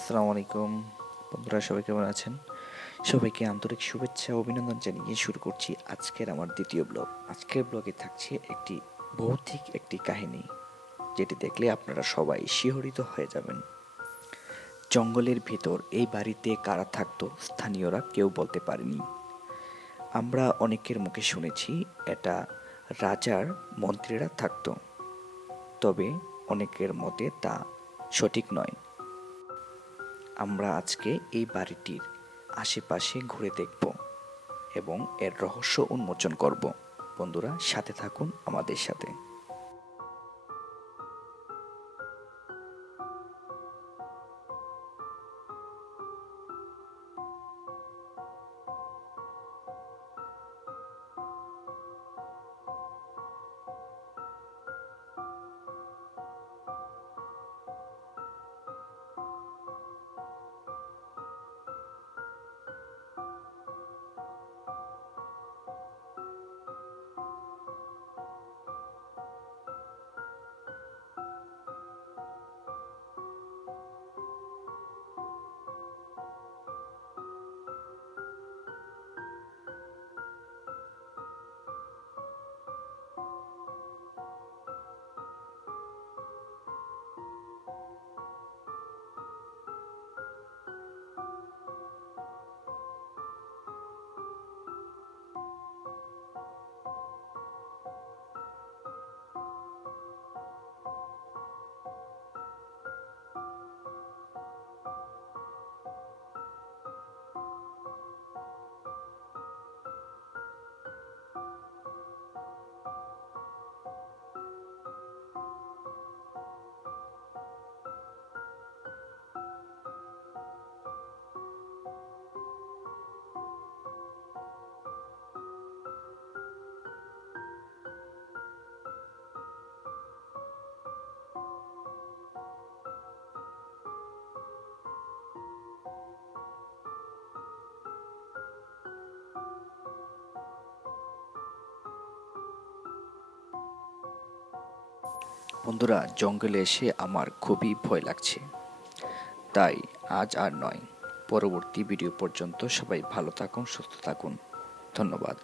আসসালামু আলাইকুম বন্ধুরা, সবাই কেমন আছেন? সবাইকে আন্তরিক শুভেচ্ছা ও অভিনন্দন জানিয়ে শুরু করছি আজকের আমার দ্বিতীয় ব্লগ। আজকের ব্লগে থাকছে একটি ভৌতিক একটি কাহিনী, যেটি দেখলে আপনারা সবাই শিহরিত হয়ে যাবেন। জঙ্গলের ভেতর এই বাড়িতে কারা থাকতো স্থানীয়রা কেউ বলতে পারেনি। আমরা অনেকের মুখে শুনেছি এটা রাজার মন্ত্রীরা থাকতো, তবে অনেকের মতে তা সঠিক নয়। আমরা আজকে এই বাড়িটির আশেপাশে ঘুরে দেখব এবং এর রহস্য উন্মোচন করব। বন্ধুরা, সাথে থাকুন আমাদের সাথে। বন্ধুরা, জঙ্গলে এসে আমার খুবই ভয় লাগছে, তাই আজ আর নয়, পরবর্তী ভিডিও পর্যন্ত সবাই ভালো থাকুন, সুস্থ থাকুন। ধন্যবাদ।